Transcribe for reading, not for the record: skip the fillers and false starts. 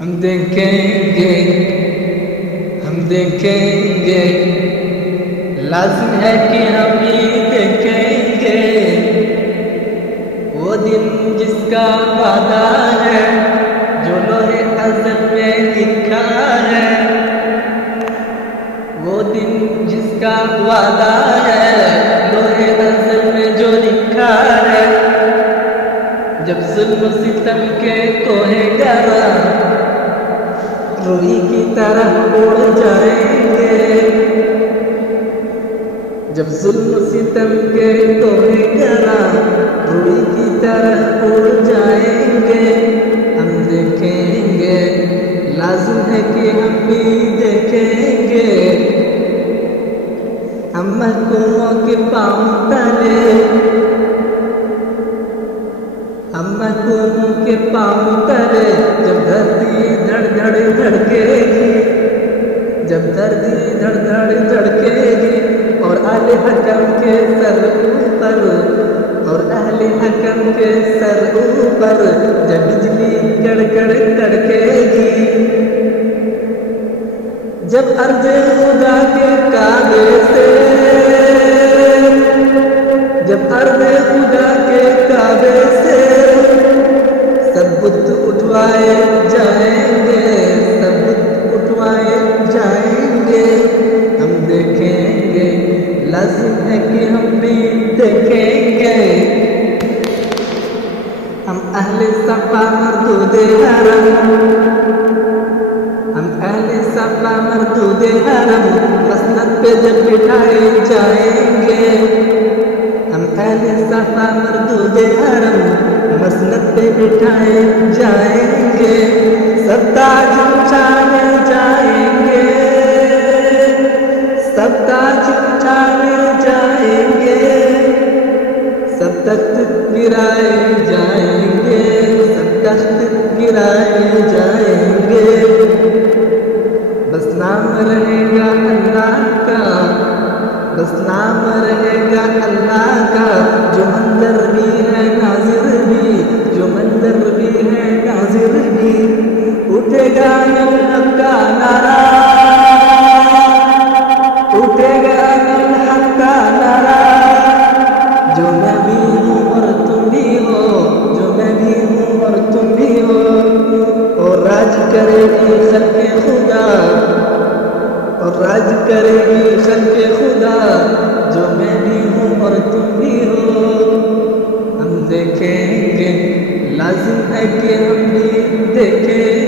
ہم دیکھیں گے، ہم دیکھیں گے، لازم ہے کہ ہم ہی دیکھیں گے وہ دن جس کا وعدہ ہے، جو لوح ازل میں لکھا ہے، وہ دن جس کا وعدہ ہے، لوح ازل میں جو لکھا ہے، جب ظلم و ستم کے کوہ گرا روئی کی طرح اڑ جائیں گے، جب ظلم و ستم کے کوہ گرا روئی کی طرح اڑ جائیں گے، ہم دیکھیں گے، لازم ہے کہ ہم بھی دیکھیں گے، ہم محکوموں کے پاؤں تلے، ہم محکوموں کے پاؤں تلے، جب دھرتی دھڑ دھڑ دھڑکے گی، جب دھرتی دھڑ دھڑ دھڑکے گی، اور اہل حکم کے سر اوپر، اور اہل حکم کے سر اوپر جب بجلی کڑکڑ کڑکے گی، جب ارض خدا کے کعبے سے، جب ارض خدا کے کعبے سے سب بت اٹھوائے جائیں گے، سب بت اٹھوائے جائیں گے، ہم دیکھیں گے، لازم ہے کہ ہم بھی دیکھیں گے، ہم اہل صفا مردود حرم، ہم اہل صفا مردود حرم مسند پہ جب بٹھائے جائیں گے، ہم اہل صفا مردود حرم مسند پہ بٹھائے جائیں گے، سب تاج اٹھائے جائیں گے، سب تاج اٹھائے جائیں گے، سب تخت گرائے جائیں گے، سب تخت گرائے جائیں گے، بس نام رہے گا اللہ کا، بس نام رہے گا اللہ کا، جو منظر بھی ہے ناظر بھی، جو منظر بھی ہے ناظر بھی، اٹھے گا الحق کا نعرہ، اٹھے گا الحق کا نعرہ، جو میں بھی ہوں اور تم بھی ہو، جو میں بھی ہوں اور تم بھی ہو، اور راج کرے گی خلق خدا، اور راج کرے گی خلق خدا، جو میں بھی ہوں اور تم بھی ہو، ہم دیکھیں گے، لازم ہے کہ ہم بھی دیکھیں